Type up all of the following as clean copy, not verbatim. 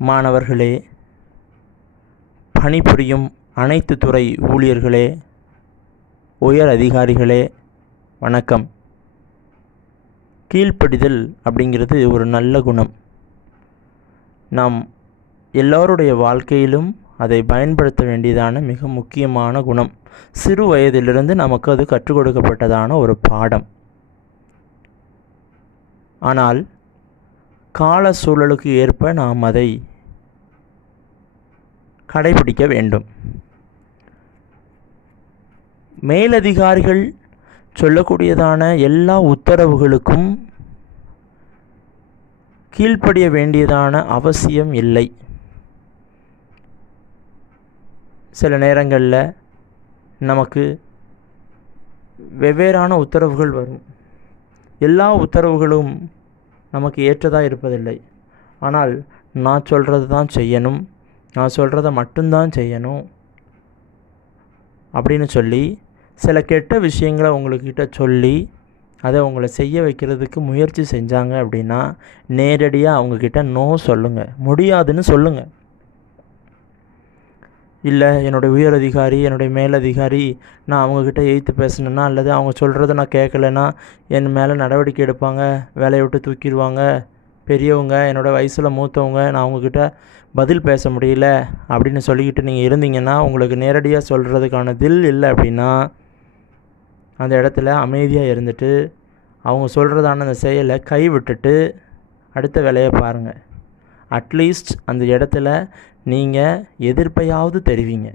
மாணவர்களே, பணிபுரியும் அனைத்து துறை ஊழியர்களே, உயர் அதிகாரிகளே, வணக்கம். கீழ்ப்படிதல் அப்படிங்கிறது ஒரு நல்ல குணம். நாம் எல்லோருடைய வாழ்க்கையிலும் அதை பயன்படுத்த வேண்டியதான மிக முக்கியமான குணம். சிறு வயதிலிருந்து நமக்கு அது கற்றுக் கொடுக்கப்பட்டதான ஒரு பாடம். ஆனால் கால சூழலுக்கு ஏற்ப நாம் அதை கடைபிடிக்க வேண்டும். மேலதிகாரிகள் சொல்லக்கூடியதான எல்லா உத்தரவுகளுக்கும் கீழ்ப்படிய வேண்டியதான அவசியம் இல்லை. சில நேரங்களில் நமக்கு வெவ்வேறான உத்தரவுகள் வரும். எல்லா உத்தரவுகளும் நமக்கு ஏற்றதாக இருப்பதில்லை. ஆனால் நான் சொல்கிறது தான் செய்யணும், நான் சொல்கிறத மட்டும்தான் செய்யணும் அப்படின்னு சொல்லி சில கெட்ட விஷயங்களை உங்கள்கிட்ட சொல்லி அதை உங்களை செய்ய வைக்கிறதுக்கு முயற்சி செஞ்சாங்க அப்படின்னா நேரடியாக அவங்கக்கிட்ட நோ சொல்லுங்கள், முடியாதுன்னு சொல்லுங்கள். இல்லை, என்னுடைய உயர் அதிகாரி, என்னுடைய மேலதிகாரி, நான் அவங்கக்கிட்ட எதிர்த்து பேசணுன்னா அல்லது அவங்க சொல்கிறத நான் கேட்கலைன்னா என் மேலே நடவடிக்கை எடுப்பாங்க, வேலையை விட்டு தூக்கிடுவாங்க, பெரியவங்க, என்னோடய வயசில் மூத்தவங்க, நான் அவங்கக்கிட்ட பதில் பேச முடியல அப்படின்னு சொல்லிக்கிட்டு நீங்கள் இருந்தீங்கன்னா, உங்களுக்கு நேரடியாக சொல்கிறதுக்கான தில் இல்லை அப்படின்னா அந்த இடத்துல அமைதியாக இருந்துட்டு அவங்க சொல்கிறதான அந்த செயலை கைவிட்டுட்டு அடுத்த வேலையை பாருங்கள். அட்லீஸ்ட் அந்த இடத்துல நீங்கள் எதிர்ப்பையாவது தெரிவிங்க.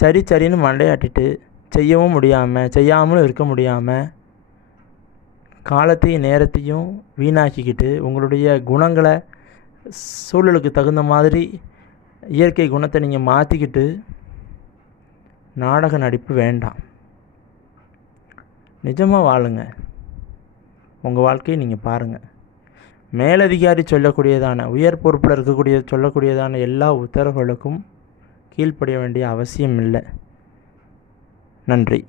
சரின்னு மண்டையாட்டிட்டு செய்யவும் முடியாமல் செய்யாமலும் இருக்க முடியாமல் காலத்தையும் நேரத்தையும் வீணாக்கிக்கிட்டு உங்களுடைய குணங்களை சூழலுக்கு தகுந்த மாதிரி இயற்கை குணத்தை நீங்கள் மாற்றிக்கிட்டு நாடக நடிப்பு வேண்டாம். நிஜமாக வாழுங்க. உங்கள் வாழ்க்கையை நீங்கள் பாருங்கள். மேலதிகாரி சொல்லக்கூடியதான உயர் பொறுப்பில் சொல்லக்கூடியதான எல்லா உத்தரவுகளுக்கும் கீழ்ப்படிய வேண்டிய அவசியம் இல்லை. நன்றி.